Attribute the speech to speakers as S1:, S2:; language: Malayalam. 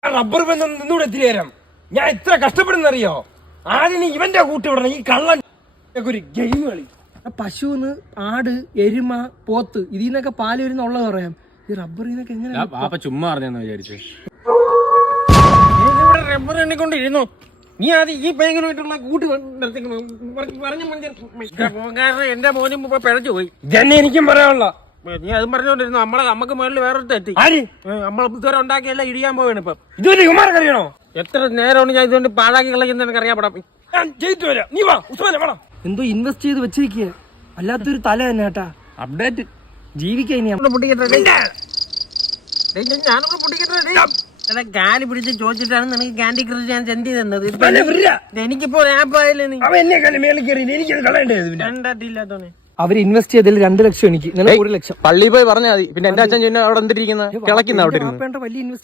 S1: റബ്ബർ ബന്ധം നിന്നൂടെ എത്തിരി തരാം. ഞാൻ എത്ര കഷ്ടപ്പെടുന്നറിയോ? ആദ്യം നീ ഇവന്റെ കൂട്ടി വിടണം. ഈ കള്ളൻ ഒരു ഗെയിം കളി.
S2: പശുന്ന് ആട് എരുമ പോത്ത് ഇതിൽ നിന്നൊക്കെ പാല് വരുന്നുള്ളത് പറയാം. ഈ റബ്ബറിൽ നിന്നൊക്കെ എങ്ങനെ
S3: ചുമ്മാ അറിഞ്ഞെന്ന് വിചാരിച്ചു.
S1: ഇവിടെ റബ്ബർ എണ്ണിക്കൊണ്ടിരുന്നു. നീ ആദ്യം ഈ ബാങ്കിനുമായിട്ടുള്ള കൂട്ട് പറഞ്ഞു. എന്റെ മോനും ഇപ്പൊ പിഴച്ചു പോയി. ഇതന്നെ എനിക്കും പറയാനുള്ള. നീ അതും പറഞ്ഞോണ്ടിരുന്നു. നമുക്ക് മുകളിൽ വേറൊരു തെറ്റി. നമ്മൾ ഇതുവരെ ഉണ്ടാക്കിയല്ല ഇടിയാൻ പോവാണ് ഇപ്പൊ. ഇതുവരെ കുമാർക്കറിയണോ? എത്ര നേരമാണ് ഞാൻ ഇതുകൊണ്ട് പാഴാക്കി കളയുന്ന എനിക്ക് അറിയാം. ഞാൻ ജയിച്ചു വരാം. നീ വാ ഉസ്മാനെ വേണം.
S2: എന്തോ ഇൻവെസ്റ്റ് ചെയ്ത് വെച്ചിരിക്കുക. അല്ലാത്തൊരു തല തന്നെ കേട്ടാ.
S3: അപ്ഡേറ്റ്
S2: ജീവിക്കാൻ
S1: ഞാനൊന്ന് പൊട്ടിക്കട്ടെ. ഗാലി പിടിച്ച് ചോദിച്ചിട്ടാണ് നിനക്ക് ക്യാൻഡി ക്രഷ് ഞാൻ സെൻഡ് ചെയ്തത്. എനിക്കിപ്പോ ആപ്പായാലേ കണ്ടില്ലാത്തോനെ.
S2: അവര് ഇൻവെസ്റ്റ് ചെയ്തതിൽ 2 ലക്ഷം എനിക്ക്, 1 ലക്ഷം.
S3: പള്ളിയിൽ പോയി പറഞ്ഞാൽ മതി. പിന്നെ എന്റെ അച്ഛൻ അവിടെ എന്തിരിക്കുന്ന കിളക്കുന്ന അവിടെ
S2: വലിയ ഇൻവെസ്റ്റ്